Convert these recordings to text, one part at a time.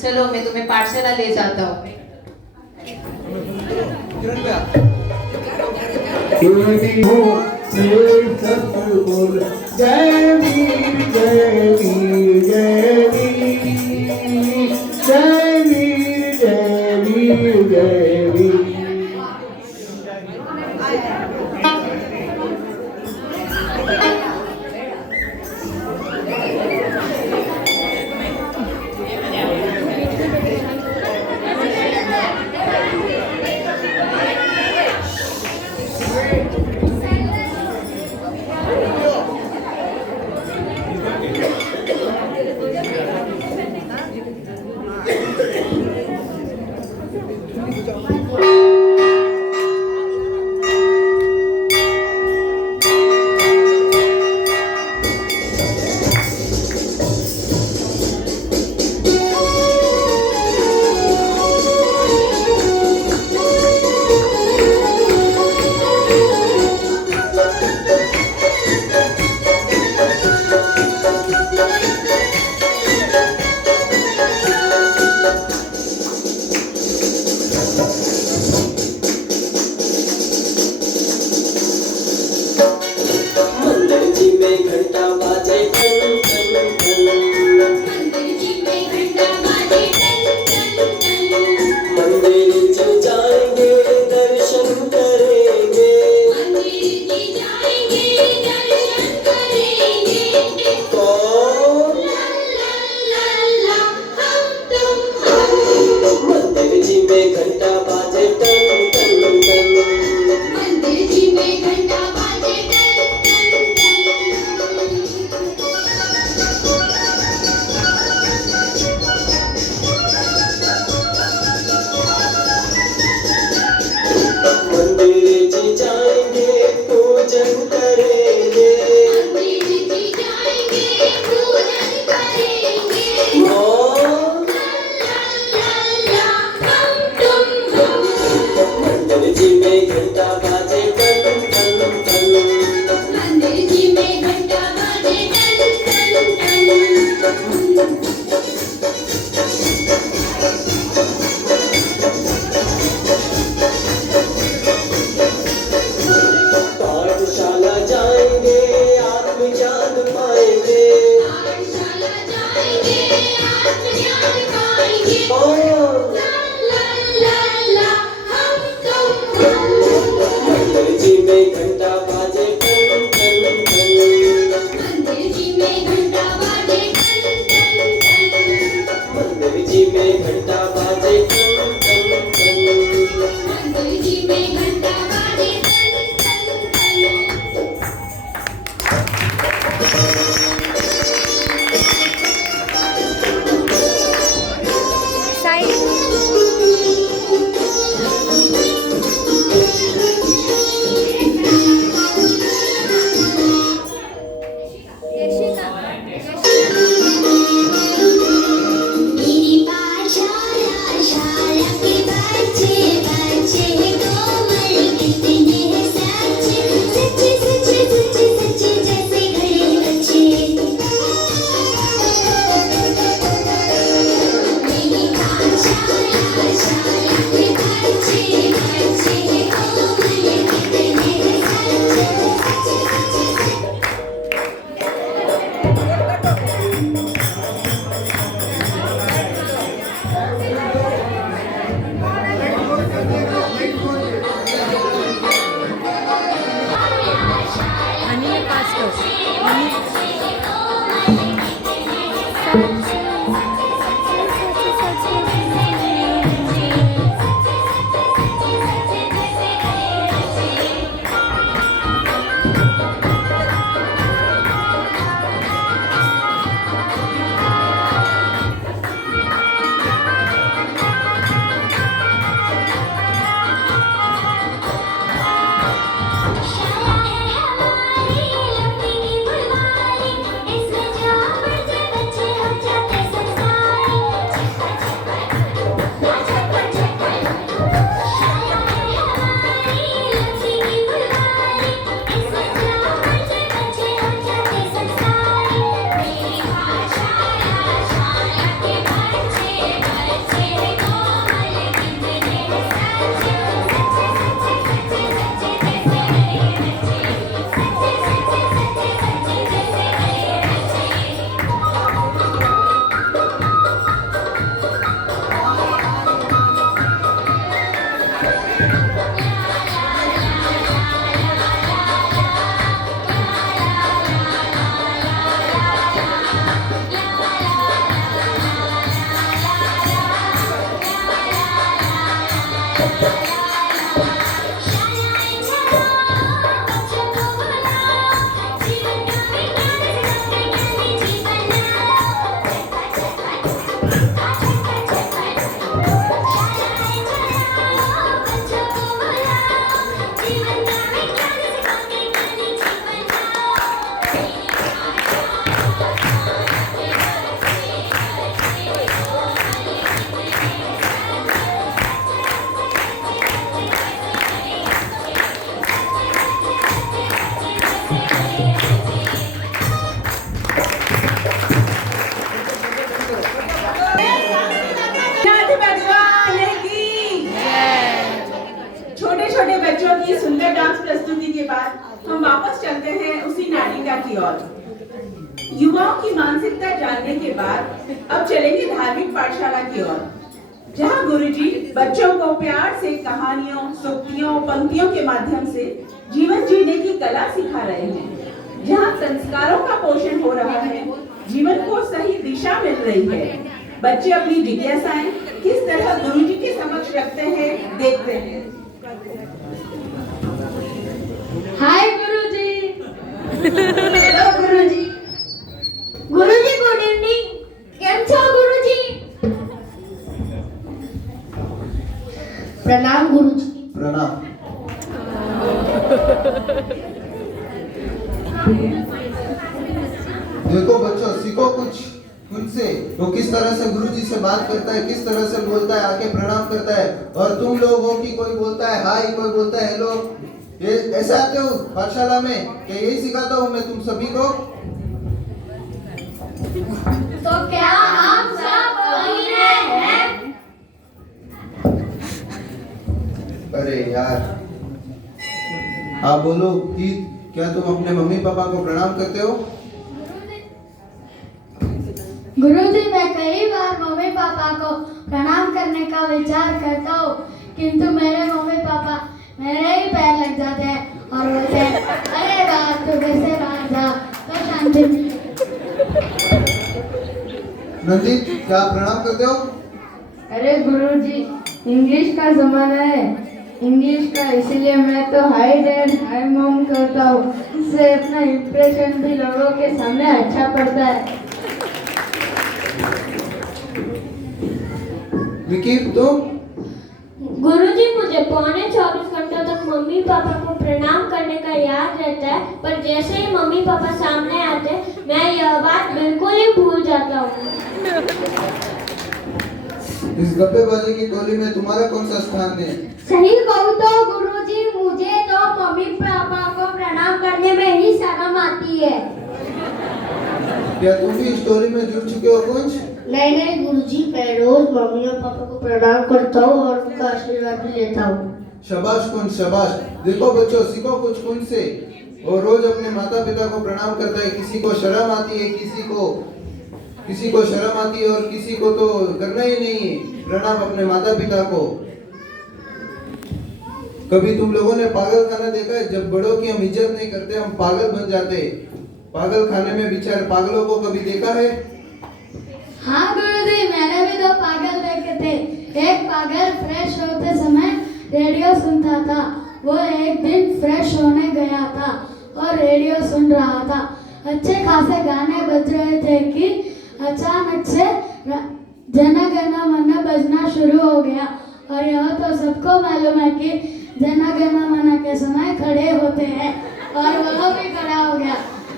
चलो मैं तुम्हें पाठशाला ले जाता हूँ। जय वीर जय वीर जय वीर जय वीर जय वीर जय वीर। मेरी पाठशाला हम वापस चलते हैं उसी नाटिका की ओर। युवाओं की मानसिकता जानने के बाद अब चलेंगे धार्मिक पाठशाला की ओर, जहां गुरुजी बच्चों को प्यार से कहानियों, सूक्तियों, पंक्तियों के माध्यम से जीवन जीने की कला सिखा रहे हैं, जहां संस्कारों का पोषण हो रहा है, जीवन को सही दिशा मिल रही है। बच्चे अपनी जिज्ञासाएं किस तरह गुरुजी के समक्ष रखते हैं, देखते हैं। हाय गुरुजी। हेलो गुरुजी। गुरुजी गुड इवनिंग। केम छो गुरुजी? प्रणाम गुरुजी। प्रणाम। देखो बच्चों, सीखो कुछ उनसे। वो किस तरह से गुरुजी से बात करता है, किस तरह से बोलता है, आके प्रणाम करता है। और तुम लोग हो कि कोई बोलता है हाय, कोई बोलता है हेलो। ये ऐसे आते हो पाठशाला में कि यही सिखाता हूँ मैं तुम सभी को। तो क्या हम सब बहिने हैं? अरे यार, आप बोलो कि क्या तुम अपने मम्मी पापा को प्रणाम करते हो? गुरुजी, मैं कई बार मम्मी पापा को प्रणाम करने का विचार करता हूँ, किंतु मेरे मम्मी पापा मेरे ही पैर लग जाते हैं और बोलते हैं, अरे बात तू कैसे बाहर जा, तो शांति मिले। नंदित, क्या आप प्रणाम करते हो? अरे गुरुजी, इंग्लिश का जमाना है, इंग्लिश का, इसीलिए मैं तो हाय डैड हाय मॉम करता हूँ। इससे अपना इंप्रेशन भी लोगों के सामने अच्छा पड़ता है। विकी, तुम? गुरुजी, मुझे पौने 24 घंटों तक मम्मी पापा को प्रणाम करने का याद रहता है, पर जैसे ही मम्मी पापा सामने आते मैं यह बात बिल्कुल ही भूल जाता हूँ। इस गप्पेबाजी की टोली में तुम्हारा कौन सा स्थान है? सही कहूँ तो गुरुजी, मुझे तो मम्मी पापा को प्रणाम करने में ही शर्म आती है। क्या तुम भी इस टोली में जुड़ चुके हो कुछ? नहीं नहीं गुरुजी, मैं रोज मम्मी और पापा को प्रणाम करता हूँ और उनका आशीर्वाद भी लेता हूँ। शाबाश कुंज, शाबाश। देखो बच्चों, सीखो कुछ कुंज से। और रोज अपने माता पिता को प्रणाम करता है। किसी को शर्म आती है, किसी को शर्म आती है और किसी को तो करना ही नहीं है प्रणाम अपने माता पिता को। कभी तुम लोगों ने पागल खाना देखा है? जब बड़ों की हम इज्जत नहीं करते, हम पागल बन जाते। पागल खाने में बेचारे पागलों को कभी देखा है? हाँ गुरुजी, मैंने भी 2 पागल देखे थे। एक पागल फ्रेश होते समय रेडियो सुनता था। वो एक दिन फ्रेश होने गया था और रेडियो सुन रहा था। अच्छे खासे गाने बज रहे थे कि अचानक से जन गण मन बजना शुरू हो गया। और यह तो सबको मालूम है कि जन गण मन के समय खड़े होते हैं, और वह भी खड़ा हो गया।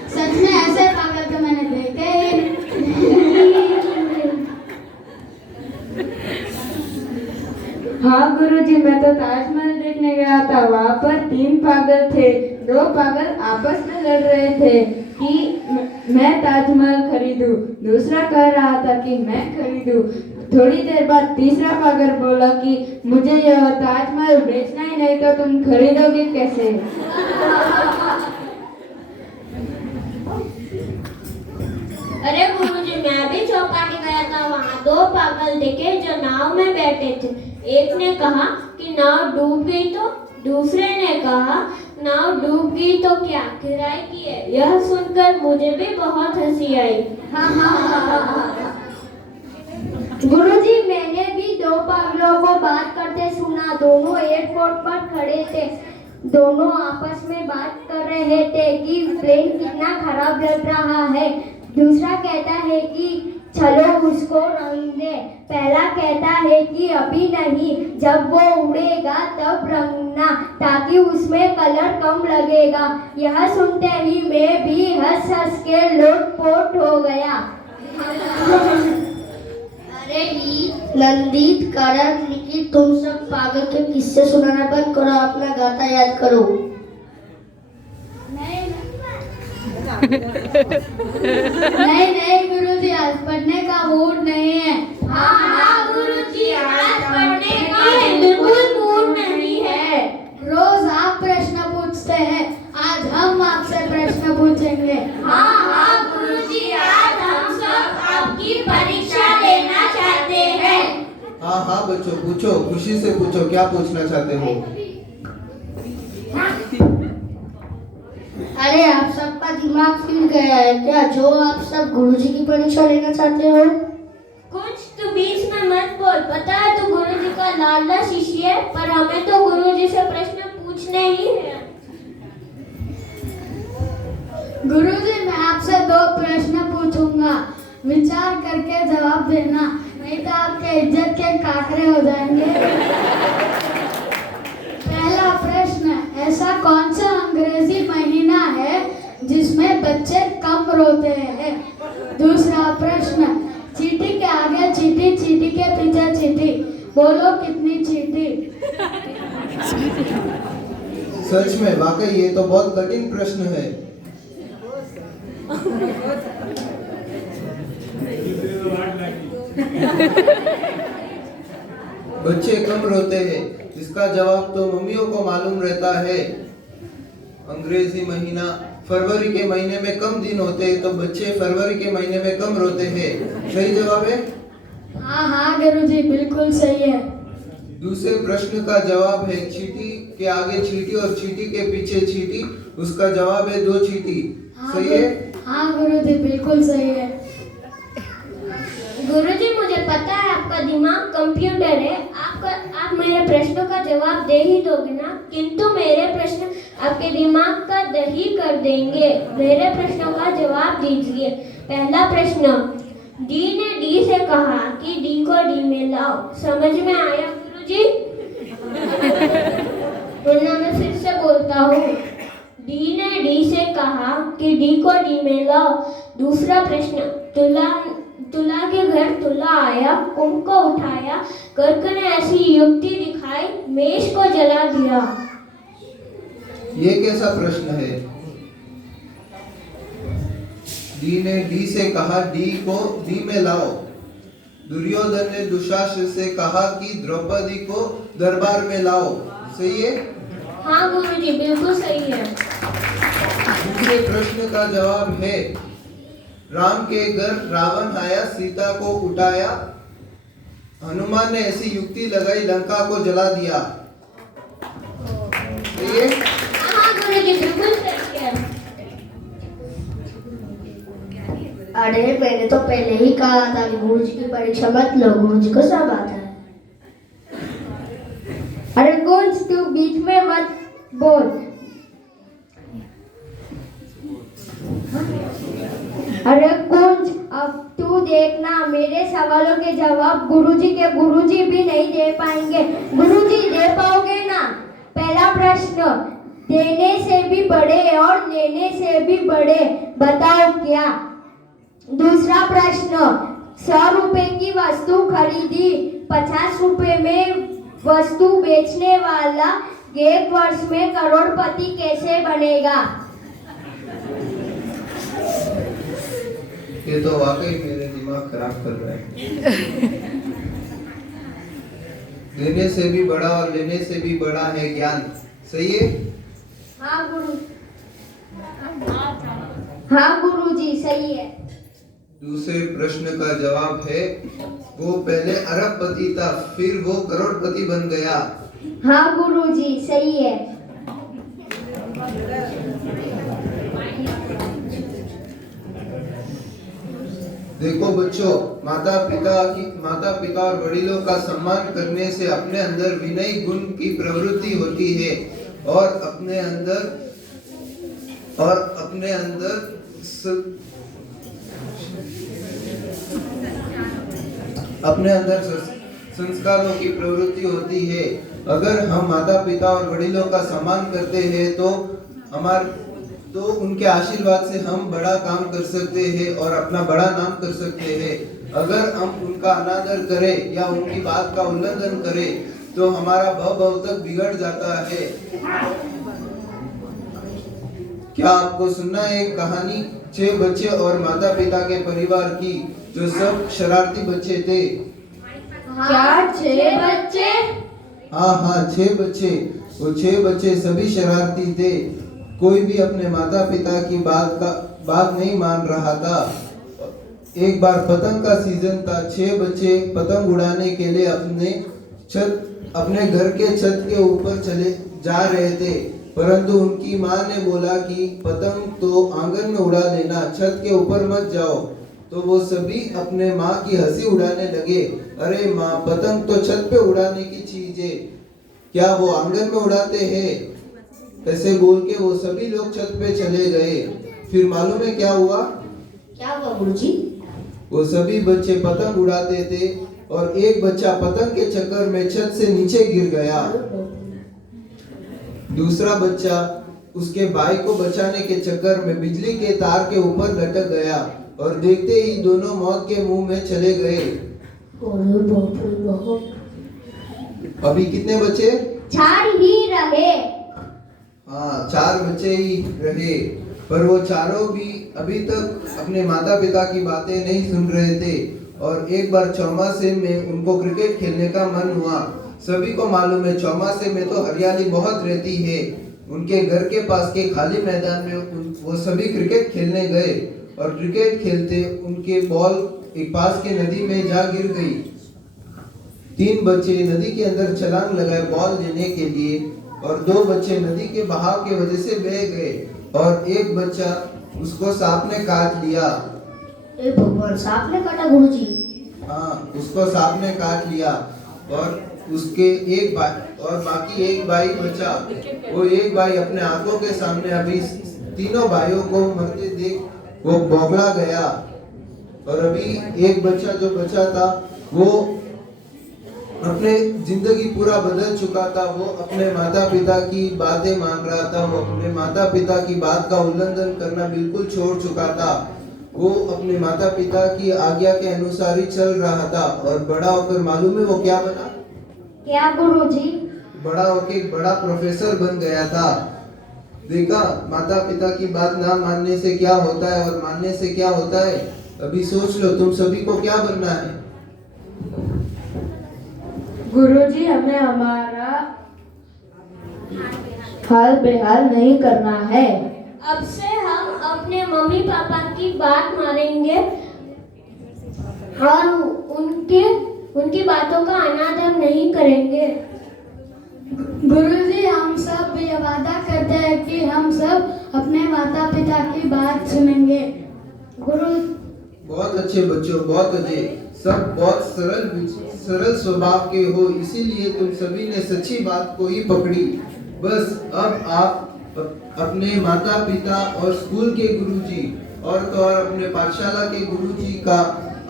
सच में ऐसे पागल तो मैंने देखे ही नहीं। हाँ गुरुजी, मैं तो ताजमहल देखने गया था। वहाँ पर 3 पागल थे। 2 पागल आपस में लड़ रहे थे कि मैं ताजमहल खरीदूं। दूसरा कह रहा था कि मैं खरीदूं। थोड़ी देर बाद तीसरा पागल बोला कि मुझे यह ताजमहल बेचना ही नहीं, तो तुम खरीदोगे कैसे? अरे गुरुजी, मैं भी चौपाटी गया था। वहाँ 2 पागल दिखे जो नाव में बैठे थे। एक ने कहा कि नाव डूब गई तो, दूसरे ने कहा नाव डूब गई तो क्या किराए की है। यह सुनकर मुझे भी बहुत हंसी आई। गुरुजी, मैंने भी 2 पागलों को बात करते सुना। दोनों एयरपोर्ट पर खड़े थे। दोनों आपस में बात कर रहे थे कि प्लेन कितना खराब लग रहा है। दूसरा कहता है कि चलो उसको रंग दे। पहला कहता है कि अभी नहीं, जब वो उड़ेगा तब रंगना, ताकि उसमें कलर कम लगेगा। यह सुनते ही मैं भी हंस हंस के लोटपोट हो गया। अरे नंदित, करण, निकी, तुम सब पागल के किस्से सुनाना बंद करो, अपना गाता याद करो। नहीं गुरुजी, आज पढ़ने का मूड नहीं है। हाँ गुरुजी, आज पढ़ने का बिल्कुल मूड नहीं है। रोज आप प्रश्न पूछते हैं, आज हम हाँ हाँ बच्चों, पूछो, खुशी से पूछो, क्या पूछना चाहते हो? अरे आप सबका दिमाग खुल गया है क्या, जो आप सब गुरुजी की परीक्षा लेना चाहते हो? कुछ तू बीच में मत बोल। पता है तू गुरुजी का लाडला शिष्य है, पर हमें तो गुरुजी से प्रश्न पूछने ही है। गुरुजी मैं आपसे 2 प्रश्न पूछूंगा, विचार करके जवाब देना, नहीं तो आपके इज्जत के काकरे हो जाएंगे। पहला प्रश्न, ऐसा कौन सा अंग्रेजी महीना है जिसमें बच्चे कम रोते हैं? दूसरा प्रश्न, चींटी के आगे चींटी, चींटी के पीछे चींटी, बोलो कितनी चींटी? सच में वाकई ये तो बहुत कठिन प्रश्न है। बच्चे कम रोते हैं, इसका जवाब तो मम्मियों को मालूम रहता है। अंग्रेजी महीना फरवरी के महीने में कम दिन होते हैं, तो बच्चे फरवरी के महीने में कम रोते हैं। सही जवाब है? हाँ हाँ गुरुजी बिल्कुल सही है। दूसरे प्रश्न का जवाब है चींटी के आगे चींटी और चींटी के पीछे चींटी, उसका जवाब है 2 चींटी। सही है? हाँ गुरुजी बिल्कुल सही है। गुरुजी मुझे पता है आपका दिमाग कंप्यूटर है, आप मेरे प्रश्नों का जवाब दे ही दोगे ना, किंतु मेरे प्रश्न आपके दिमाग का दही कर देंगे। मेरे प्रश्नों का जवाब दीजिए। पहला प्रश्न, डी ने डी से कहा कि डी को डी में लाओ, समझ में आया गुरुजी? वरना मैं फिर से बोलता हूँ, डी ने डी से कहा कि डी को डी में लाओ। दूसरा प्रश्न, तुला के घर तुला आया, कुंभ को उठाया, कर्क ने ऐसी युक्ति दिखाई, मेष को जला दिया। ये कैसा प्रश्न है? डी ने डी से कहा डी को डी में लाओ। दुर्योधन ने दुशासन से कहा कि द्रौपदी को दरबार में लाओ। सही है? हाँ गुरुजी बिल्कुल सही है। दूसरे प्रश्न का जवाब है, राम के घर रावण आया, सीता को उठाया, हनुमान ने ऐसी युक्ति लगाई, लंका को जला दिया। सही है? हाँ गुरुजी बिल्कुल सही है। अरे मैंने तो पहले ही कहा था कि गुरुजी की परीक्षा मत लो, गुरुजी को सब आता है। अरे कुंज तू बीच में मत बोल। अरे कुंज अब तू देखना, मेरे सवालों के जवाब गुरुजी भी नहीं दे पाएंगे। गुरुजी दे पाओगे ना? पहला प्रश्न, देने से भी बड़े और लेने से भी बड़े, बताओ क्या? दूसरा प्रश्न, 100 रुपए की वस्तु खरीदी, 50 रुपए में वस्तु बेचने वाला 1 वर्ष में करोड़पति कैसे बनेगा? ये तो वाकई मेरे दिमाग खराब कर रहा है। देने से भी बड़ा और लेने से भी बड़ा है ज्ञान। सही है? हाँ गुरुजी सही है। दूसरे प्रश्न का जवाब है, वो पहले अरबपति था, फिर वो करोड़पति बन गया। हाँ गुरुजी सही है। देखो बच्चों, माता पिता और वडीलों का सम्मान करने से अपने अंदर विनय गुण की प्रवृत्ति होती है और अपने अंदर संस्कारों की प्रवृत्ति होती है। अगर हम माता पिता और वडीलों का सम्मान करते हैं तो उनके आशीर्वाद से हम बड़ा काम कर सकते हैं और अपना बड़ा नाम कर सकते हैं। अगर हम उनका अनादर करें या उनकी बात का उल्लंघन करें तो हमारा भव तक बिगड़ जाता है। क्या आपको सुनना है एक कहानी 6 बच्चे और माता पिता के परिवार की, जो सब शरारती बच्चे थे। क्या 6 बच्चे? हाँ 6 बच्चे। वो 6 बच्चे सभी शरारती थे, कोई भी अपने माता पिता की बात नहीं मान रहा था। एक बार पतंग का सीजन था। 6 बच्चे पतंग उड़ाने के लिए अपने घर के छत के ऊपर चले जा रहे थे, परंतु उनकी माँ ने बोला कि पतंग तो आंगन में उड़ा लेना, छत के ऊपर मत जाओ। तो वो सभी अपने माँ की हंसी उड़ाने लगे। अरे माँ, पतंग तो छत पे उड़ाने की चीज है, क्या वो आंगन में उड़ाते हैं? ऐसे बोल के वो सभी लोग छत पे चले गए। फिर मालूम है क्या हुआ? क्या हुआ गुरुजी? वो सभी बच्चे पतंग उड़ाते थे और एक बच्चा पतंग के चक्कर में छत से नीचे गिर गया। दूसरा बच्चा उसके भाई को बचाने के चक्कर में बिजली के तार के ऊपर लटक गया और देखते ही दोनों मौत के मुंह में चले गए। अभी कितने बचे? 4 ही रहे। हाँ, 4 बच्चे ही रहे, पर वो चारों भी अभी तक अपने माता पिता की बातें नहीं सुन रहे थे। और एक बार चौमासे में उनको क्रिकेट खेलने का मन हुआ। सभी को मालूम है चौमासे में तो हरियाली बहुत रहती है। उनके घर के पास के खाली मैदान में वो सभी क्रिकेट खेलने गए और क्रिकेट खेलते उनके बॉल एक पास के नदी में जा गिर गई। 3 बच्चे नदी के अंदर छलांग लगाए बॉल लेने के लिए और 2 बच्चे नदी के बहाव की वजह से बह गए और एक बच्चा उसको सांप ने काट लिया। भगवान, सांप ने काटा गुरुजी? हाँ, उसको सांप ने काट लिया और उसके एक भाई और बाकी एक भाई बचा। वो एक भाई अपने आंखों के सामने अभी तीनों भाइयों को मरते देख वो बौखला गया। और अभी एक बच्चा जो बचा था वो अपने जिंदगी पूरा बदल चुका था। वो अपने माता पिता की बातें मान रहा था, वो अपने माता पिता की बात का उल्लंघन करना बिल्कुल छोड़ चुका था। वो अपने माता पिता की आज्ञा के अनुसार ही चल रहा था और बड़ा होकर मालूम है वो क्या बना? क्या गुरुजी? बड़ा होकर एक बड़ा प्रोफेसर बन गया था। देखा माता पिता की बात ना मानने से क्या होता है और मानने से क्या होता है। अभी सोच लो तुम सभी को क्या बनना है। गुरुजी, हमें हमारा हाल बेहाल नहीं करना है। अब से हम अपने मम्मी पापा की बात मानेंगे और उनकी बातों का अनादर नहीं करेंगे। गुरुजी, हम सब ये वादा करते हैं कि हम सब अपने माता पिता की बात सुनेंगे। गुरु बहुत अच्छे बच्चों, बहुत अच्छे, सब बहुत सरल स्वभाव के हो, इसीलिए तुम सभी ने सच्ची बात को ही पकड़ी। बस अब आप अपने माता पिता और स्कूल के गुरुजी और तो और अपने पाठशाला के गुरुजी का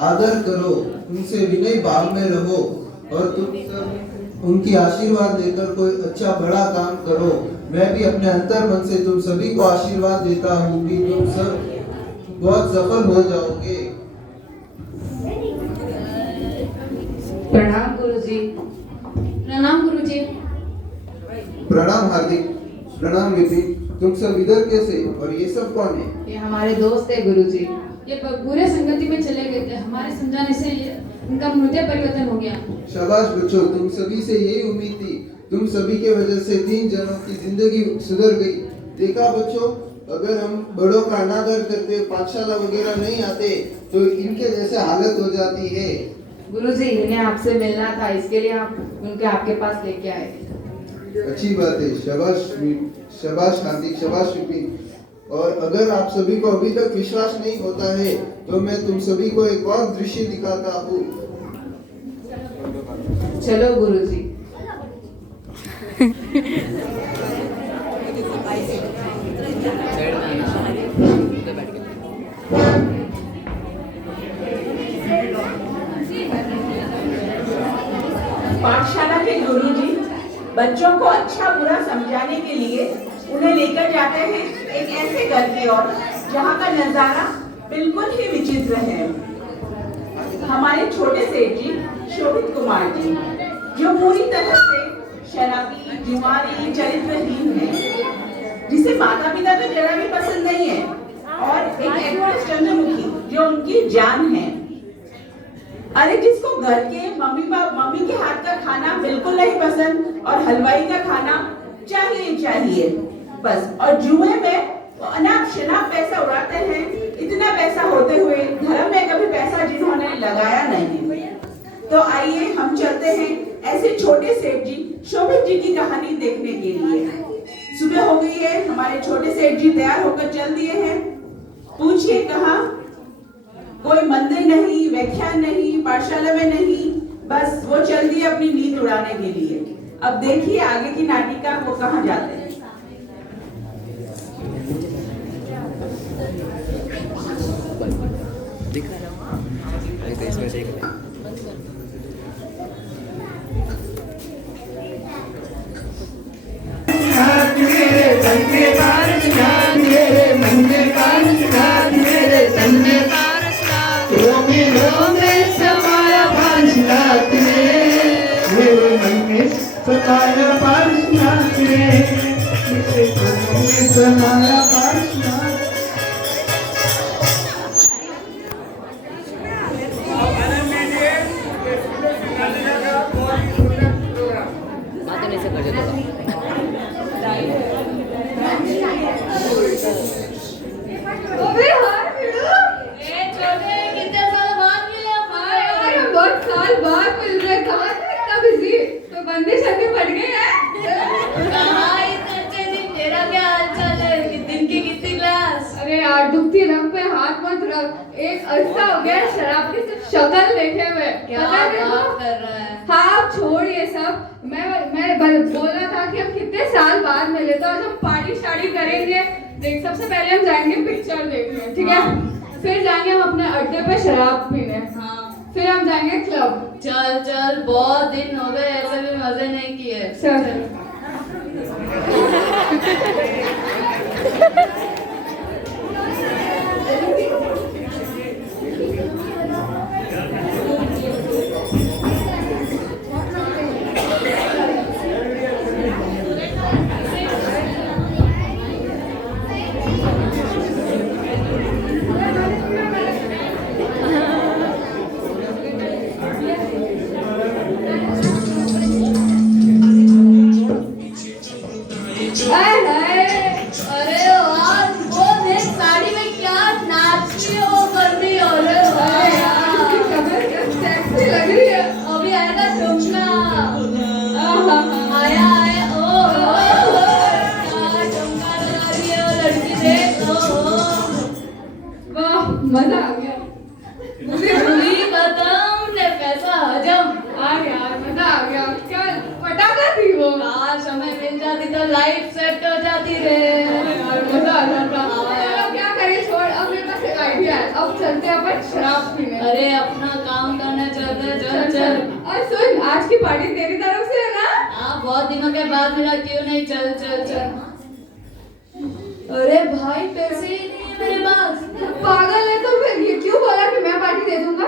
आदर करो, उनसे विनय भाव में रहो और तुम सब उनकी आशीर्वाद लेकर कोई अच्छा बड़ा काम करो। मैं भी अपने अंतर मन से तुम सभी को आशीर्वाद देता हूँ कि तुम सब बहुत सफल हो जाओगे। प्रणाम गुरुजी। प्रणाम गुरुजी। प्रणाम हार्दिक। प्रणाम विपिन। तुम सब इधर कैसे और ये सब कौन है? ये हमारे दोस्त है गुरुजी। ये बुरे संगति में चले गए थे, हमारे समझाने से ये उनका हृदय परिवर्तन हो गया। शाबाश बच्चों, तुम सभी से यही उम्मीद थी। तुम सभी के वजह से 3 जनों की जिंदगी सुधर गई। देखा बच्चों, अगर हम बड़ों का अनादर करते, पाठशाला वगैरह नहीं आते तो इनके जैसे हालत हो जाती है। गुरुजी, इन्हें आपसे मिलना था, इसके लिए हम उनके आपके पास लेके आए। अच्छी बात है। शाबाश हार्दिक, शाबाश विपिन। और अगर आप सभी को अभी तक विश्वास नहीं होता है तो मैं तुम सभी को एक और दृश्य दिखाता हूँ। चलो गुरुजी। पाठशाला के गुरुजी बच्चों को अच्छा बुरा समझाने के लिए उन्हें लेकर जाते हैं एक ऐसे घर की ओर जहाँ का नजारा बिल्कुल ही विचित्र है। हमारे छोटे सेठ जी शोभित कुमार जी, जो पूरी तरह से शराबी, जुआरी, चरित्रहीन है, जिसे माता पिता तो जरा भी पसंद नहीं है, और एक एडवर्ड चंद्रमुखी जो उनकी जान है। अरे जिसको घर के मम्मी के हाथ का खाना बिल्कुल नहीं पसंद और हलवाई का खाना चाहिए बस, और जुए में वो अनाप शनाप पैसा उड़ाते हैं। इतना पैसा होते हुए धर्म में कभी पैसा जिन्होंने लगाया नहीं। तो आइए हम चलते हैं ऐसे छोटे सेठ जी शोभित जी की कहानी देखने के लिए। सुबह हो गई है, हमारे छोटे सेठ जी तैयार होकर चल दिए हैं। पूछिए कहाँ? कोई मंदिर नहीं, व्याख्यान नहीं, पाठशाला में नहीं, बस वो चल दिए अपनी नींद उड़ाने के लिए। अब देखिए आगे की नाटिका वो कहाँ जाते हैं। दुखती रंग पे हाथ मत रख। एक अरसा हो गया शराब की सिर्फ शक्ल देखे हुए। क्या बात कर रहा है? हाँ छोड़ ये सब। मैं बोला था कि हम कितने साल बाद मिले, तो आज हम पार्टी शाड़ी करेंगे। देख सबसे पहले हम जाएंगे पिक्चर देखने, ठीक है? फिर जाएंगे हम अपने अड्डे पे शराब पीने। हाँ। फिर हम जाएंगे क्लब। चल चल, बहुत दिन हो गए ऐसे भी मजे नहीं किए। चल मजा आ गया। मुझे पूरी खत्म ने पैसा हजम। यार मजा आ गया। क्या पटाखा थी वो? काश हमें मिल जाती तो लाइफ सेट हो जाती रे। यार मजा आ जाता। चलो क्या करें, छोड़। अब मेरे पास एक आइडिया है। अब चलते हैं अपन शराब पीने। अरे अपना काम करने चलते, चल चल। और सुन, आज की पार्टी तेरी तरफ से है ना? हाँ, बहुत दिनों के बाद मिला, क्यों नहीं? चल चल चल। अरे भाई पैसे ही नहीं है मेरे पास। पागल है तो फिर ये क्यों बोला कि मैं पार्टी दे दूंगा?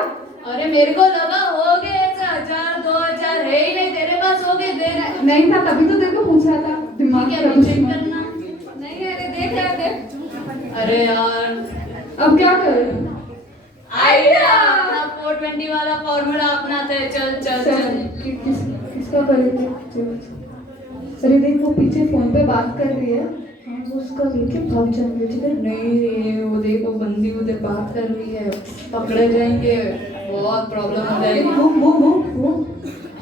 अरे मेरे को लगा हो गए 1000 2000 है ही नहीं तेरे पास, हो गए दे। नहीं था तभी तो तेरे को पूछा था। दिमाग ठीक है, अभी चेक करना। नहीं है, अरे देख यार देख। अरे यार अब क्या करें? आइडिया। 420 वाला फॉर्मूला अपनाते। चल चल चल। किसका करेंगे? अरे देख वो पीछे फोन पे बात कर रही है। वो उसका लेके भाग जाएंगे, ठीक है? नहीं, वो देखो बंदी उधर बात कर रही है, पकड़े जाएंगे, बहुत प्रॉब्लम हो जाएगी। वो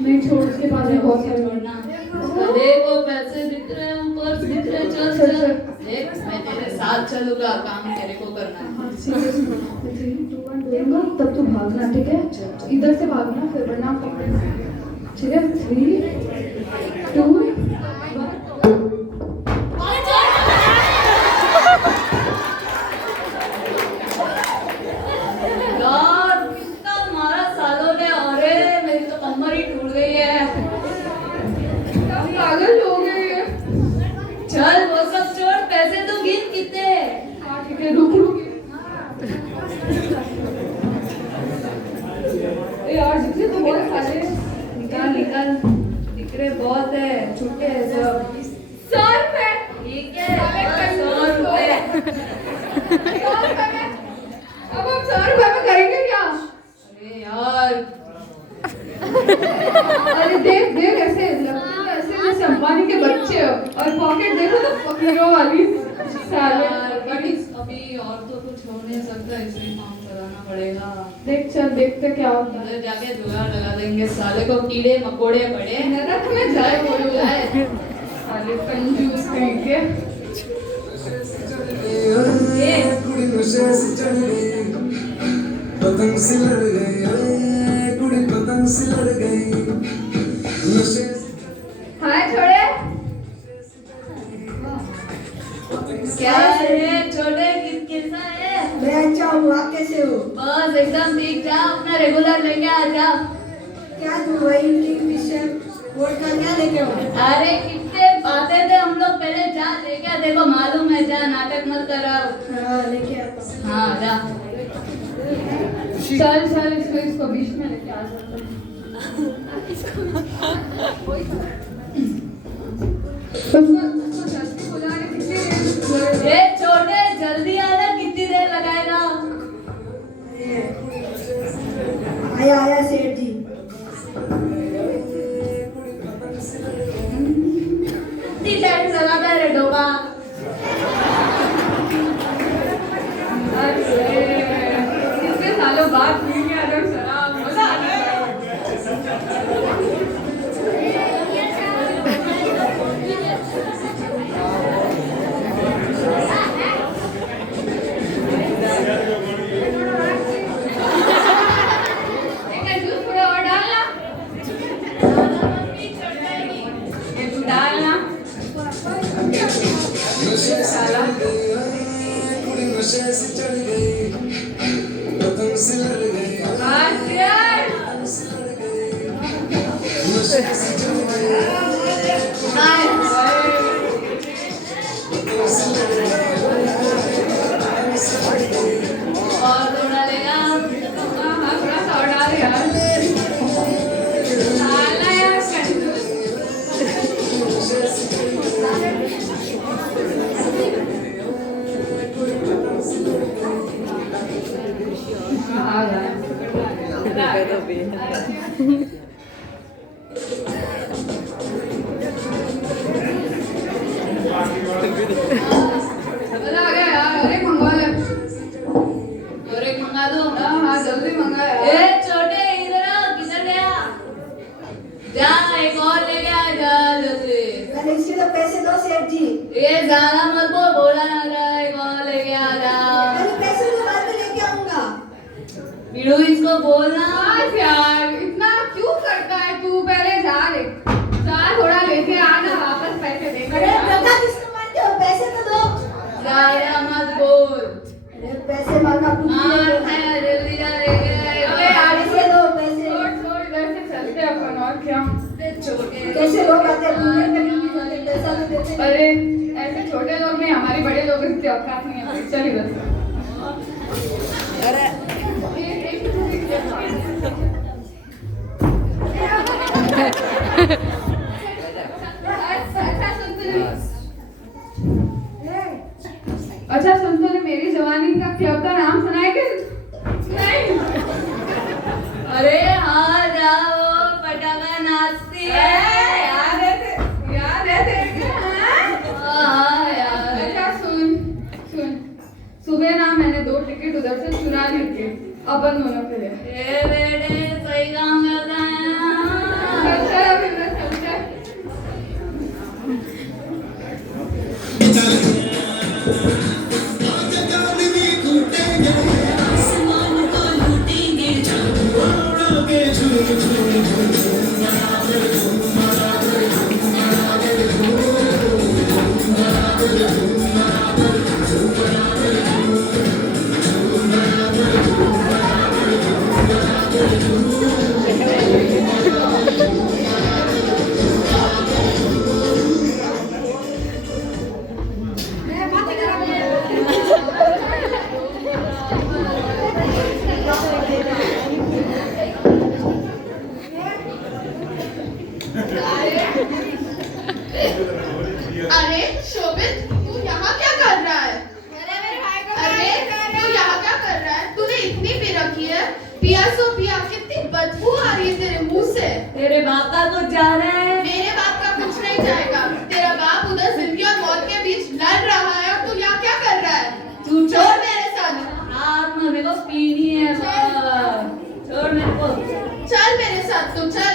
नहीं छोड़, उसके पास है बहुत सारे। छोड़ना उसका। देखो पैसे दिख रहे हैं, पर्स दिख रहे हैं। चल चल चल। देख मैं तेरे साथ चलूंगा, काम तेरे को करना है। तब तू भागना, ठीक है? इधर से भागना, फिर वरना ठीक है? 3 2 1। यार कितना मारा सालों ने। अरे मेरी तो कमर ही टूट गई है। पागल हो गई है। चल वो सब छोड़, पैसे तो गिन कितने। हाँ ठीक है, रुक रुक। यार जितने तो बहुत सारे। निकाल निकाल, दिख रहे बहुत है, छूटे हैं सब। 100 रुपए। ठीक है, 100 रुपए। अब हम 100 रुपए में करेंगे क्या? अरे यार अरे देख देख, ऐसे लगता है ऐसे जैसे अंबानी के बच्चे हो। और पॉकेट देखो तो फकीरों वाली। साले यार, अभी और तो कुछ हो नहीं सकता, इसलिए काम कराना पड़ेगा। देख चल देखते क्या होता है। उधर जाके जुगाड़ लगा देंगे, साले को कीड़े मकोड़े पड़े। नरक में जाए बोलो जाए, साले कंजूस कहीं के। कुड़ी नशे से चढ़ गई, पतंग से लड़ गई, ओए कुड़ी पतंग से लड़ गई, नशे हाय छोड़े क्या है छोटे, कैसा है? मैं अच्छा हूँ, आप कैसे हो? बस एकदम ठीक, जा अपना रेगुलर लेके आ जा। क्या तुम वही किंगफिशर वोट का क्या लेके हो? अरे कितने आते थे हम लोग पहले, जा लेके आ, देखो मालूम है, जा नाटक मत कराओ। हाँ लेके आता हूँ। हाँ जा। चल चल इसको बीच में लेके आ जाता हूँ। ये छोटे जल्दी आना, कितनी देर लगाएगा? आया आया सेठ जी। कितनी टाइम लगाता है रे डोबा? कितने सालों बाद पी के अलग शराब, मजा आ रहा है। जूस थोड़ा और डालना, ये तू डालना। नशे से चढ़ गई, ओए कुड़ी नशे से चढ़ गई, पतंग से लड़ गई, आज यार पतंग से लड़ गई, नशे से चढ़ गई, पतंग से लड़ गई, और थोड़ा लेगा। हाँ थोड़ा सा और डाल यार, डालना यार कंजूस। आ मजा आ गया यार, और एक मंगवा ले। और एक मंगा दो। हाँ जल्दी मंगा यार। ए छोटे इधर आओ, किधर गया? जा एक और लेके आ, जा जल्दी। मैंने इसके तो पैसे दो सेठ जी। ये ज्यादा मत बोल, बोला ना रहा, एक और लेके आ जा। मैंने पैसे तो बाद में लेके आऊंगा। बिड़ू इसको बोलना। बस यार इतना क्यों करता है तू, पहले जा थोड़ा लेके आना, वापस पैसे दे। अरे दादा किसको मानते हो? पैसे तो दो। ज्यादा मत बोल। अरे पैसे मांगा कुछ हाँ नहीं देता। है, जल्दी जा लेके आ। अबे यार इसे दो पैसे। छोड़ इधर से चलते हैं अपन, और क्या। छोटे कैसे लोग आते हैं घूमने के लिए, पैसा तो देते नहीं। अरे ऐसे छोटे लोग नहीं, हमारे बड़े लोग इतने औकात नहीं है। चल इधर। अच्छा सुन, तूने मेरी जवानी का क्लब का नाम सुना है कि नहीं? अरे हाँ जाओ, पटाखा नाचती है। याद है तेरे को? हाँ यार। अच्छा सुन, सुबह ना मैंने 2 टिकट उधर से चुरा ली थी, अपन दोनों के लिए। ये बेटे सही काम करता है। चल अब इधर चलते हैं। अरे शोभित, तू यहाँ क्या कर रहा है? अरे तू यहाँ क्या कर रहा है? तूने इतनी पी रखी है, पिया सो पिया, कितनी बदबू आ रही है तेरे मुंह से। तेरे बाप का कुछ जा रहा है? मेरे बाप का कुछ नहीं जाएगा। तेरा बाप उधर जिंदगी और मौत के बीच लड़ रहा है और तू यहाँ क्या कर रहा है? तू तू छोड़ मेरे साथ। रात में मेरे को पीनी है। छोड़ मेरे को। चल मेरे साथ, तू चल।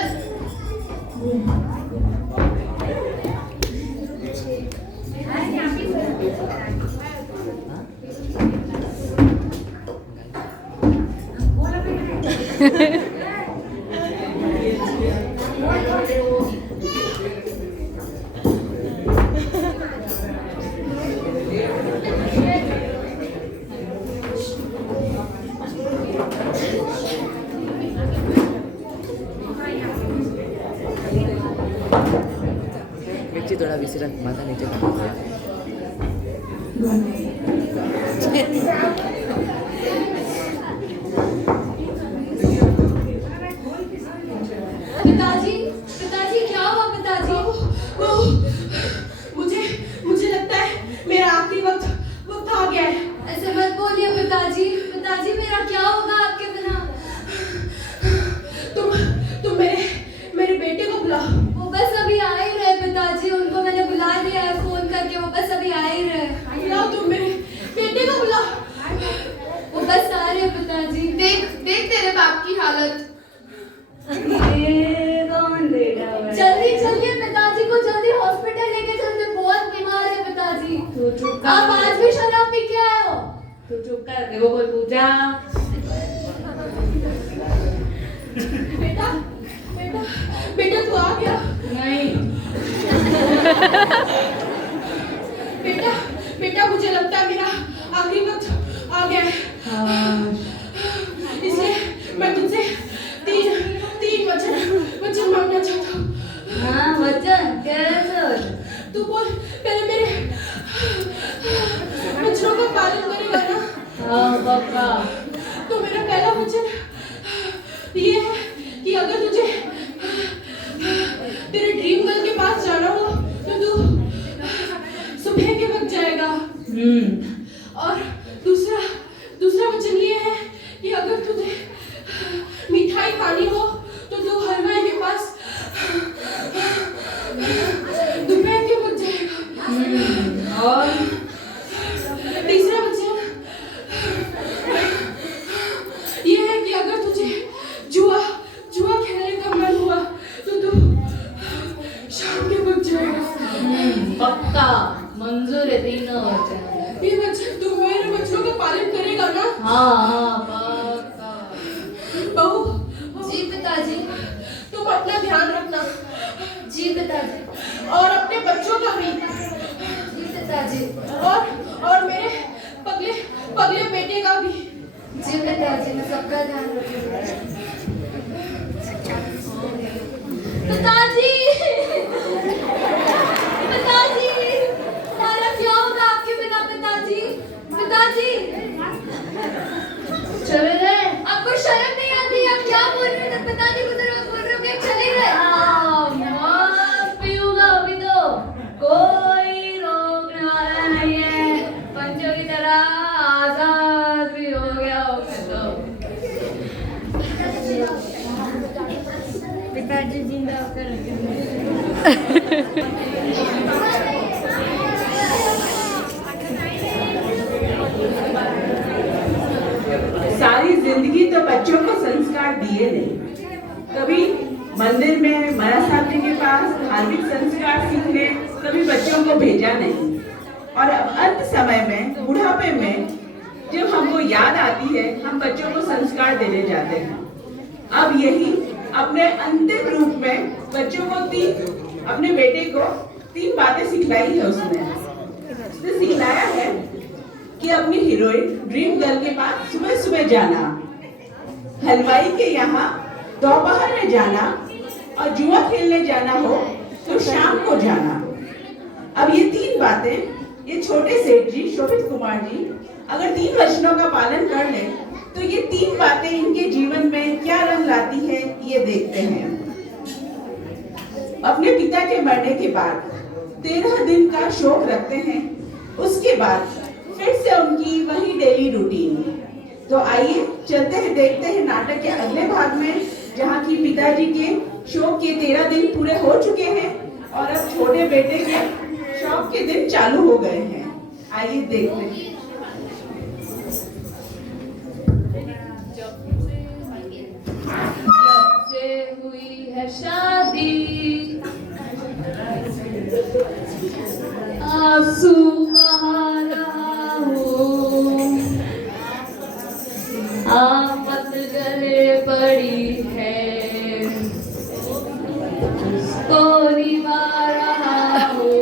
थोड़ा विश्राम, माथा नीचे करना। पिताजी, पिताजी क्या हुआ पिताजी? मुझे लगता है मेरा आखिरी वक्त आ गया है। ऐसे मत बोलिए पिताजी। पिताजी मेरा क्या होगा आपके बिना? तुम मेरे बेटे को बुलाओ। वो बस अभी आ ही रहे पिताजी, उनको मैंने बुला दिया है फोन करके, वो बस अभी आ ही रहे। बुलाओ, तुम मेरे बेटे को बुलाओ। वो बस आ रहे पिताजी। देख तेरे बाप की हालत। जल्दी चलिए पिताजी को जल्दी हॉस्पिटल लेके चलते, बहुत बीमार है पिताजी। आप आज भी शराब पी के आए हो? तू चुप कर, देखो कोई पूछा। बेटा तू आ गया? नहीं। बेटा मुझे लगता है मेरा आखिरी वक्त आ गया है। इसलिए मैं तुझसे तीन वचन मांगना चाहता हूँ। हाँ वचन कैसे? तू बोल, पहले मेरे वचनों का पालन करेगा ना? हाँ पक्का। तो मेरा पहला वचन ये है कि अगर तुझे तेरे ड्रीम गर्ल के पास जाना हो तो तू सुबह के वक्त जाएगा। और दूसरा वचन ये है कि अगर तुझे मिठाई खानी हो तो तू हलवाई के पास दोपहर के वक्त जाएगा। और तीसरा वचन ये है कि अगर तुझे जुआ खेलने का मन हुआ तो तू शाम के वक्त जाएगा। पक्का मंजूर है तीनों वचन। ये वचन तू मेरे वचनों का पालन करेगा ना? हाँ पक्का। बहू। जी पिताजी। तुम अपना ध्यान रखना। जी पिताजी। और अपने बच्चों का भी। जी पिताजी। और मेरे पगले बेटे का भी। जी पिताजी, मैं सबका ध्यान रखूंगा। पिताजी, हमारा क्या होगा आपके बिना? पिताजी चले गए। आपको शर्म नहीं आती? आप क्या बोल रहे थे? पिताजी को जरूर बोल रहे हो कि चले गए। पीऊंगा अभी तो, कोई रोकने वाला नहीं है। पंचों की तरह आजाद भी हो गया हो तो। पिताजी जिंदा होकर सारी जिंदगी तो बच्चों को संस्कार दिए नहीं, कभी मंदिर में महाराज साहब जी के पास धार्मिक संस्कार सीखने कभी बच्चों को भेजा नहीं। और अब अंत समय में, बुढ़ापे में जब हमको याद आती है, हम बच्चों को संस्कार देने जाते हैं। अब यही अपने अंतिम रूप में बच्चों को अपने बेटे को 3 बातें सिखलाई है। उसने सिखलाया है कि अपनी हीरोइन ड्रीम गर्ल के पास सुबह सुबह जाना, हलवाई के यहाँ दोपहर में जाना, और जुआ खेलने जाना हो तो शाम को जाना। अब ये 3 बातें ये छोटे सेठ जी शोभित कुमार जी अगर 3 वचनों का पालन कर लें तो ये 3 बातें इनके जीवन में क्या रंग लाती है, ये देखते हैं। अपने पिता के मरने के बाद 13 दिन का शोक रखते हैं। उसके बाद फिर से उनकी वही डेली रूटीन। तो आइए चलते हैं, देखते हैं नाटक के अगले भाग में, जहाँ की पिताजी के शोक के 13 दिन पूरे हो चुके हैं और अब छोटे बेटे के शौक के दिन चालू हो गए हैं। आइए देखते हैं। है शादी, आंसू बहा रहा हूँ, आफत गले पड़ी है, उसको निभा रहा हूँ।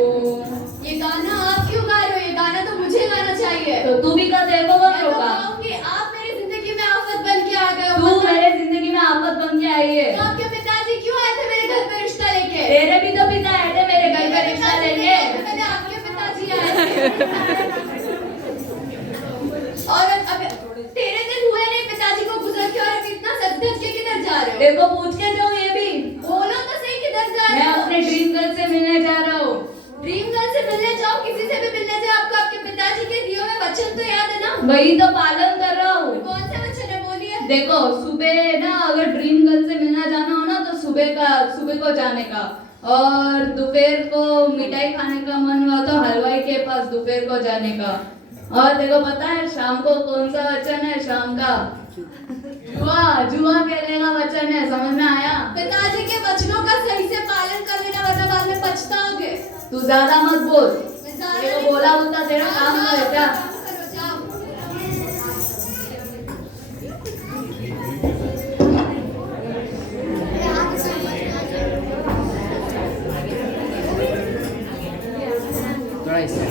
ये गाना आप क्यों गा रहे हो? ये गाना तो मुझे गाना चाहिए। तो तू भी का देखो मैं तो गाऊंगी। आप मेरी जिंदगी में आफत बन के आ गए हो। तू मेरे जिंदगी में आफत बन के आई है। तो आपके पिताजी क्यों आए थे मेरे घर पे रिश्ता लेके? तेरे भी तो पिता आए थे मेरे घर पे रिश्ता लेके। मैंने आपके पिताजी आए थे। और अब तेरे दिन हुए नहीं पिताजी को गुजर के, और अभी इतना सच के किधर जा रहे हो? देखो पूछ के जाओ ये भी। बोलो तो सही, किधर जा रहे मैं हो? अपने ड्रीम गर्ल से मिलने जा रहा हूँ। ड्रीम गर्ल से मिलने जाओ, किसी से भी मिलने जाओ, आपको आपके पिताजी के दिए हुए वचन तो याद है ना? वही तो पालन कर रहा हूँ। कौन से वचन है, बोलिए। देखो सुबह ना, अगर ड्रीम गर्ल से मिलना जाना हो ना तो सुबह को जाने का, और दोपहर को मिठाई खाने का मन हुआ तो हलवाई के पास दोपहर को जाने का। और देखो पता है शाम को कौन सा वचन है? शाम का जुआ खेलने का वचन है। समझ में आया? पिताजी के वचनों का सही से पालन कर लेना, वरना बाद में पछताओगे। तू ज्यादा मत बोल। ज्यादा देखो नहीं बोला होता तेरा काम जाओ, है क्या? करो, जाओ। थोड़ा इससे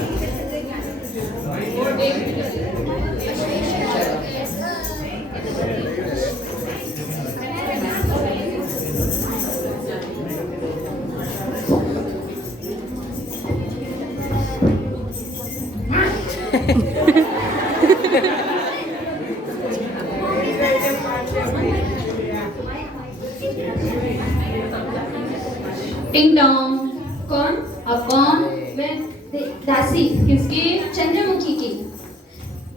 टिंग टोंग। कौन? अब कौन? मैं दासी। किसकी? चंद्रमुखी की।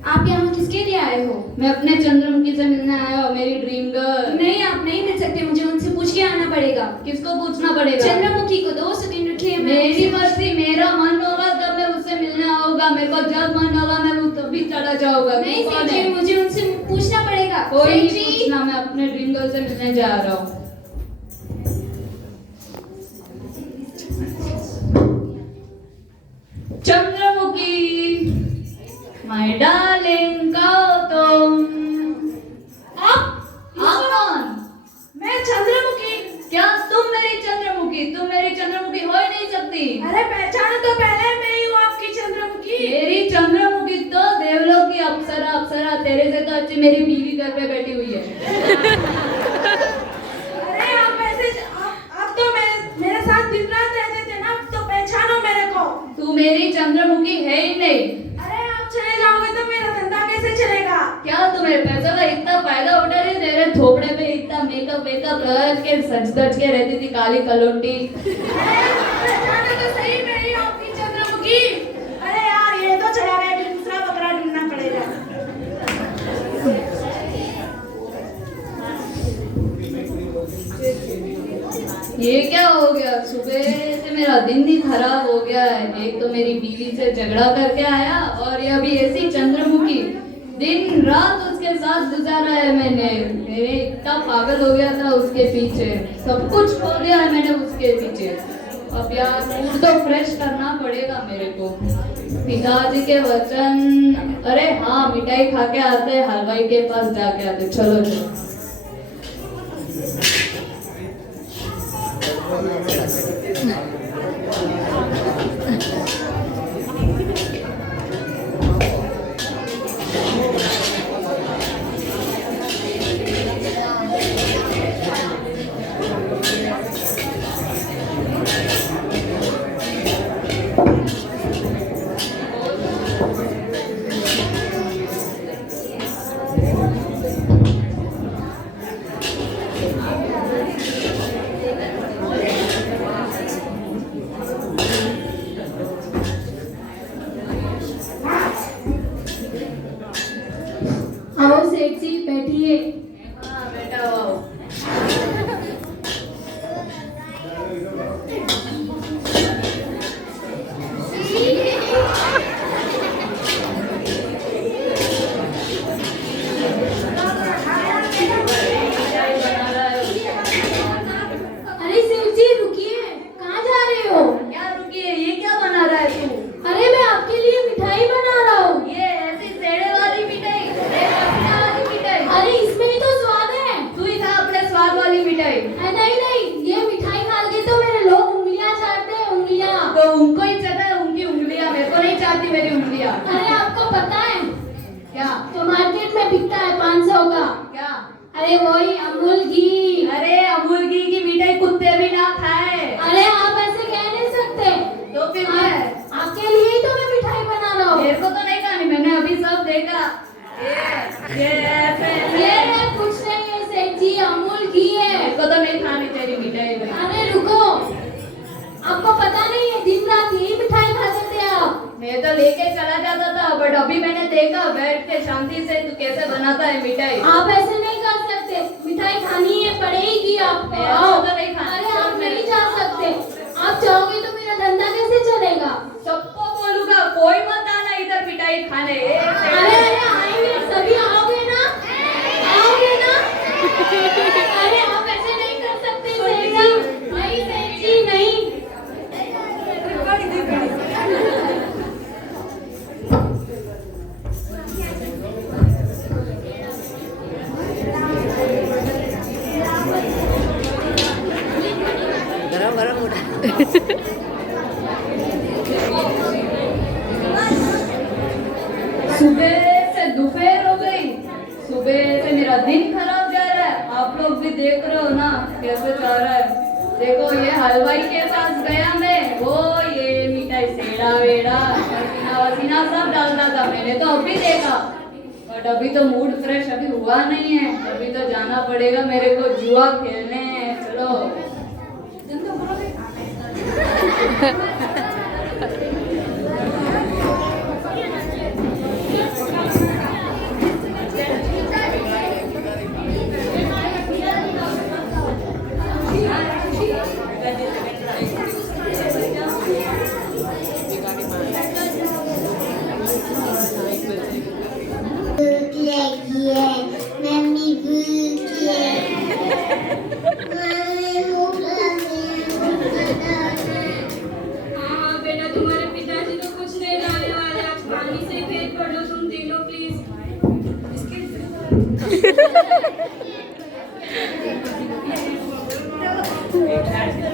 आप यहाँ किसके लिए आए हो? मैं अपने चंद्रमुखी से मिलने आया हूँ, मेरी ड्रीम गर्ल। नहीं, आप नहीं मिल सकते, मुझे उनसे पूछ के आना पड़ेगा। किसको पूछना पड़ेगा? चंद्रमुखी को। 2 सेकंड रुकिए। मेरी मर्जी, मेरा मन होगा तब मैं उससे मिलने आऊंगा। मेरे को जब मन होगा मैं वो तभी चला जाऊंगा। नहीं तू कौन सेठ जी, है? मुझे उनसे पूछना पड़ेगा। कोई नहीं सेठ जी। पूछना, मैं अपने ड्रीम गर्ल से मिलने जा रहा हूँ। चंद्रमुखी माय डार्लिंग कहो तुम। आप कौन? मैं चंद्रमुखी। क्या तुम मेरी चंद्रमुखी? तुम मेरी चंद्रमुखी हो ही नहीं सकती। अरे पहचानो तो पहले, मैं ही हूँ आपकी चंद्रमुखी। मेरी चंद्रमुखी तो देवलोक की अप्सरा। अप्सरा तेरे से तो अच्छी मेरी बीवी घर पे बैठी हुई है। अरे आप ऐसे आप तो मेरे साथ दिन रात रहते थे ना, तो पहचानो मेरे को। तू मेरी चंद्रमुखी है ही नहीं। अरे आप चले जाओगे तो मेरा धंधा कैसे चलेगा? क्या तुम्हें पैसों का इतना फायदा उठा रही? तेरे थोपड़े पे इतना मेकअप लगा के सज धज के रहती थी काली कलोंटी। पहचानो तो सही, मैं ही हूँ आपकी चंद्रमुखी। अरे यार ये तो चला गया, अभी दूसरा बकरा ढूंढना पड़ेगा। ये क्या हो गया? सुबह से मेरा दिन ही खराब हो गया है। एक तो मेरी बीवी से झगड़ा करके आया, और ये अभी ऐसी चंद्रमुखी दिन रात उसके साथ गुजारा है मैंने। मेरे इतना पागल हो गया था उसके पीछे, सब कुछ खो दिया है मैंने उसके पीछे। अब यार मूड तो फ्रेश करना पड़ेगा मेरे को। पिताजी के वचन, अरे हाँ मिठाई खा के आते, हलवाई के पास जाके आते। चलो चलो। अरे वही अमूल घी। अरे अमूल घी की मिठाई कुत्ते भी ना खाए। अरे आप ऐसे कह नहीं सकते। तो फिर आपके लिए ही तो मैं मिठाई बना रहा हूँ। मेरे को तो नहीं खानी, मैंने अभी सब देखा। ये कुछ नहीं है सेठ जी, अमूल घी है। मेरे को तो नहीं खानी तेरी मिठाई। अरे रुको, आपको पता नहीं है दिन रात यही मिठाई खाते थे आप। मैं तो लेके चला जाता था, बट अभी मैंने देखा बैठ के शांति से तू कैसे बनाता है मिठाई। आप ऐसे नहीं कर सकते, मिठाई खानी है पड़ेगी आपको। तो नहीं खाना। अरे आप नहीं जा सकते, आप जाओगे तो मेरा धंधा कैसे चलेगा। सबको बोलूंगा कोई मत आना इधर मिठाई खाने। अरे आएंगे सभी, आओगे ना, आओगे ना। अरे आप ऐसे नहीं कर सकते सेठ जी, नहीं सेठ जी नहीं। गरम गरम उठा। सुबह से दोपहर हो गई, सुबह से मेरा दिन खराब जा रहा है। आप लोग भी देख रहे हो ना कैसे जा रहा है। देखो ये हलवाई के पास गया मैं, वो ये मिठाई सेड़ा वेड़ा पसीना वसीना सब डालता था। मैंने तो अभी देखा, बट अभी तो मूड फ्रेश अभी हुआ नहीं है। अभी तो जाना पड़ेगा मेरे को जुआ खेलने। चलो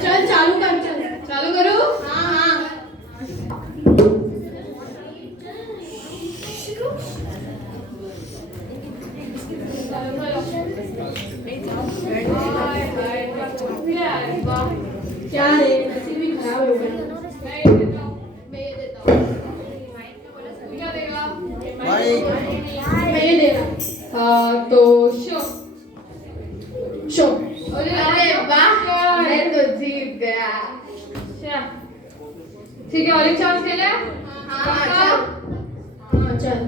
चल चालू कर, चल चालू करो। हाँ हाँ क्या है, नसीब भी खराब हो गया। मैं ये देता हूँ। क्या देगा? मैं ये दे रहा। हाँ तो शो शो। अरे वाह, मैं तो जीत गया। ठीक है, और एक चांस खेले। हाँ चल।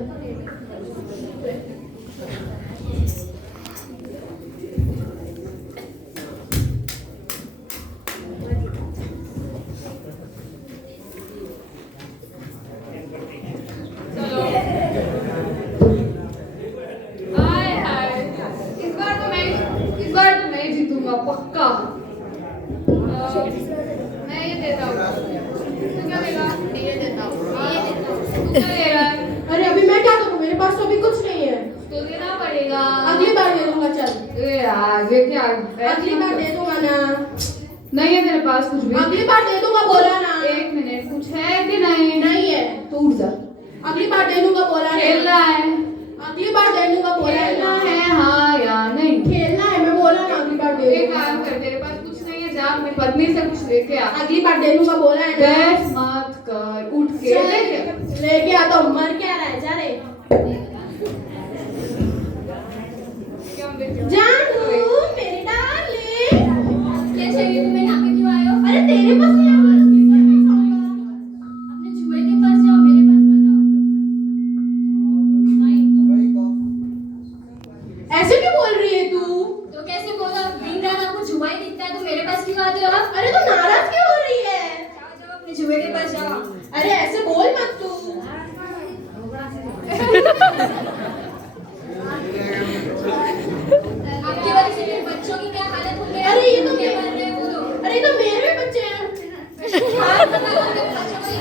इस बार तो मैं जीतूंगा पक्का। मैं ये देता हूँ। तू क्या देगा? ये देता हूँ। तू क्या दे रहा है? अरे अभी मैं क्या करूँ, मेरे पास तो अभी कुछ नहीं है। तो देना पड़ेगा। अगली बार दे दूंगा। चल यार ये क्या, अगली बार दे दूंगा ना। नहीं है मेरे पास कुछ भी। अगली बार दे दूंगा बोला ना। एक मिनट, कुछ है कि नहीं? नहीं है तो उठ जा। अगली बार दे दूंगा बोला ना। खेलना है, अगली बार दे दूंगा बोला है। हाँ या नहीं? खेलना है, मैं बोला ना अगली बार दे। एक काम कर, तेरे पास कुछ नहीं है, जा अपनी पत्नी से कुछ लेके आ। अगली बार दे दूंगा बोला है। बहस मत कर, उठ के लेके आता हूँ। मर क्या रहा है, जा रे जानू मेरी डार्लिंग। क्या चाहिए तुम्हें, यहाँ पे क्यों आए हो? अरे तेरे पास नहीं आऊंगा, अपने जुए के पास जाओ, मेरे पास मत आओ। ऐसे क्यों बोल रही है तू? तो कैसे बोला, दिन रात आपको जुआ ही दिखता है तो मेरे पास क्यों आते हो? अरे तो नाराज क्यों हो रही है? जाओ अपने जुए के पास जाओ। अरे ऐसे बोल मत तू। आपकी वजह से मेरे बच्चों की क्या हालत हो गई? अरे ये तो अरे तो मेरे भी बच्चे हैं।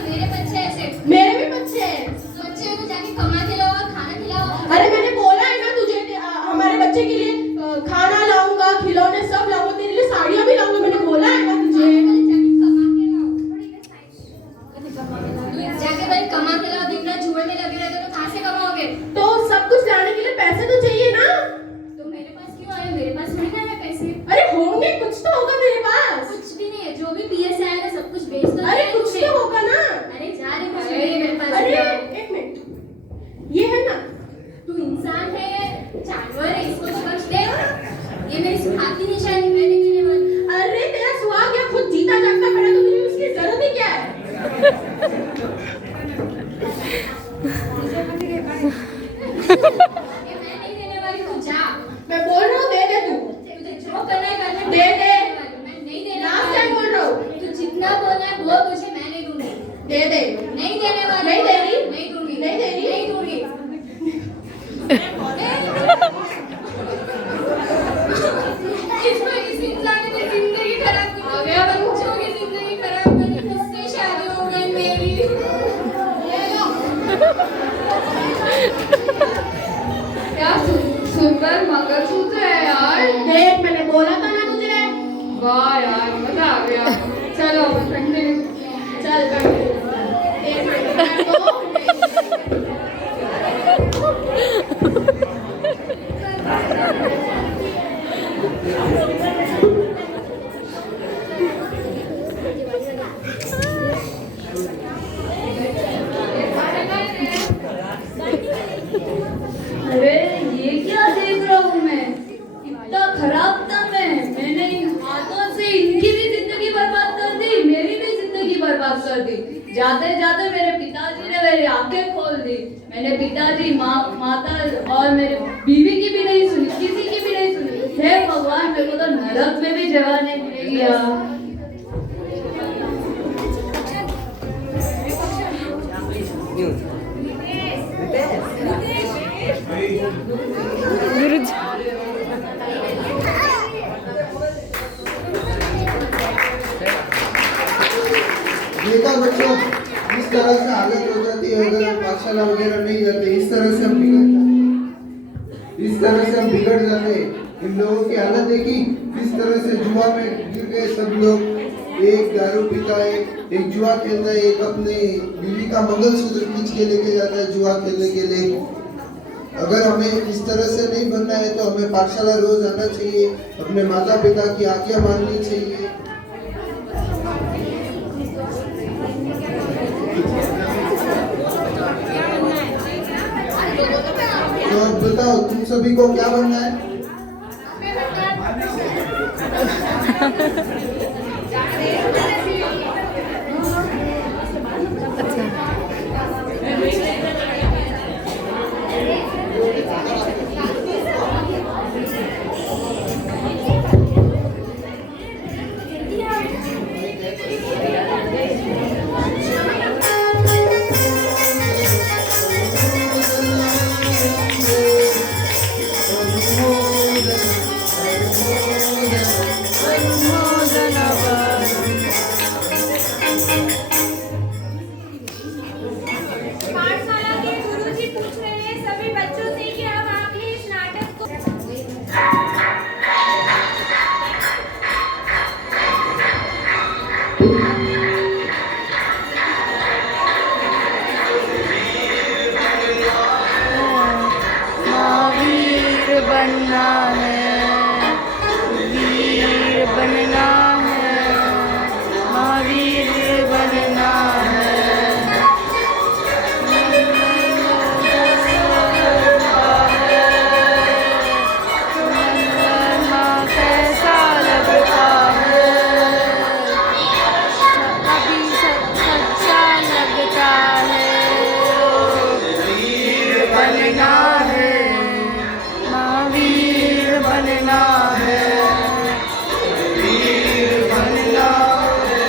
मेरे बच्चे ऐसे, मेरे भी बच्चे हैं। बच्चे हैं तो जाके कमा के लाओ और खाना खिलाओ। अरे मैंने बोला है ना तुझे, हमारे बच्चे के लिए खाना लाऊंगा, खिलौने सब लाऊंगा, तेरे लिए साड़ियाँ भी लाऊंगा, मैंने बोला है ना तुझे। जाके भाई कमा के लाओ, दिन रात जुए में लगे रहते तो कहाँ से कमाओगे? तो मैं बोल रहा हूँ दे दे तू। तुझे जो करना है करने दे दे। मैं नहीं देने लास्ट टाइम बोल रहा हूँ। तू जितना बोलना है वो तुझे मैं नहीं दूंगी। दे दे। नहीं देने वाली। नहीं दे रही। नहीं दूंगी। नहीं दे रही। नहीं दूंगी। इस इंसान ने जिंदगी खराब कर दी। बच्चों की जिंदगी खराब कर दी। किससे शादी हो गई मेरी? क्या सुंदर मंगलसूत्र है यार। देख मैंने बोला था ना तुझे। वाह यार मजा आ गया। चलो कंटिन्यू। चल कंटिन्यू। देख मैंने तो अरे ये क्या देख रहा हूँ मैं? इतना खराब था मैंने इन हाथों से इनकी भी जिंदगी बर्बाद कर दी, मेरी भी जिंदगी बर्बाद कर दी। जाते जाते मेरे पिताजी ने मेरी आंखें खोल दी। मैंने पिताजी माता और मेरे बीवी की भी नहीं सुनी, किसी की भी नहीं सुनी। हे भगवान, मेरे को तो नरक में भी जगह नहीं मिलेगी यार। देखा बच्चों, इस तरह से हालत हो जाती है अगर हम पाठशाला वगैरह नहीं जाते। इस तरह से हम बिगड़ जाते। इन लोगों की हालत देखी, किस तरह से जुआ में गिर गए सब लोग। एक दारू पीता है, एक जुआ खेलता है, एक अपने बीवी का मंगलसूत्र खींच के लेके जाता है जुआ खेलने के लिए। अगर हमें इस तरह से नहीं बनना है तो हमें पाठशाला रोज आना चाहिए, अपने माता पिता की आज्ञा माननी चाहिए। तो अब बताओ तुम सभी को क्या बनना है? पाठशाला के गुरुजी पूछ रहे हैं सभी बच्चों से कि अब आप ही इस नाटक को वीर बनना है, वीर बनना है, महावीर बनना है। कैसा लगता है, अभी सच्चा लगता है। वीर बनना है, महावीर बनना है, वीर बनना है।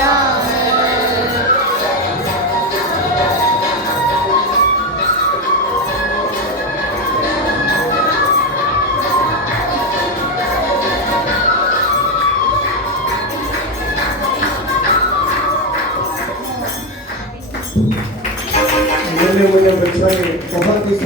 मिला है। मुझे बच्चा ने बहुत ही